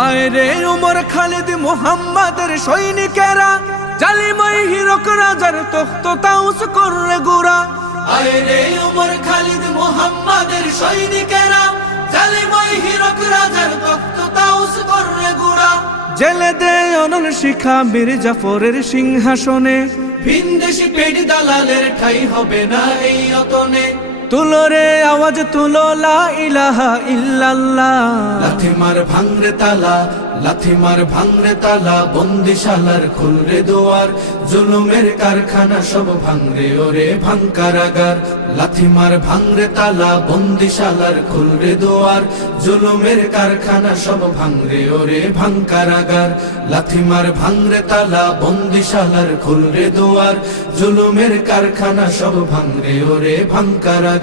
আয় রে উমর খালিদ মুহাম্মাদের সৈনিকেরা, জালিমাই হিরক রাজার তখ্ত তাউস করে গুরা। আয় রে উমর খালিদ মুহাম্মাদের সৈনিকেরা, জালিমাই হিরক রাজার তখ্ত তাউস করে গুরা। জেলে দে অনল শিখা মীর জাফরের সিংহাসনে, ভিনদেশি পেট দালালের ঠাই হবে না এই অতনে। তুলো রে আওয়াজ তুলো লা ইলাহা ইল্লাল্লাহ। লাথি মার ভাঙরে তালা, লাথি মার ভাঙরে তালা, বন্দিশালার খুলরে দুয়ার, জুলুমের কারখানা সব ভাঙরে ওরে ভাঙ কারাগার। লাথি মার ভাঙরে তালা, বন্দিশালার খুলরে দুয়ার, জুলুমের কারখানা সব ভাঙরে ওরে ভাঙ কারাগার। লাথি মার ভাঙরে তালা, বন্দিশালার খুলরে দুয়ার, জুলুমের কারখানা সব ভাঙরে ওরে ভাঙ কারাগার।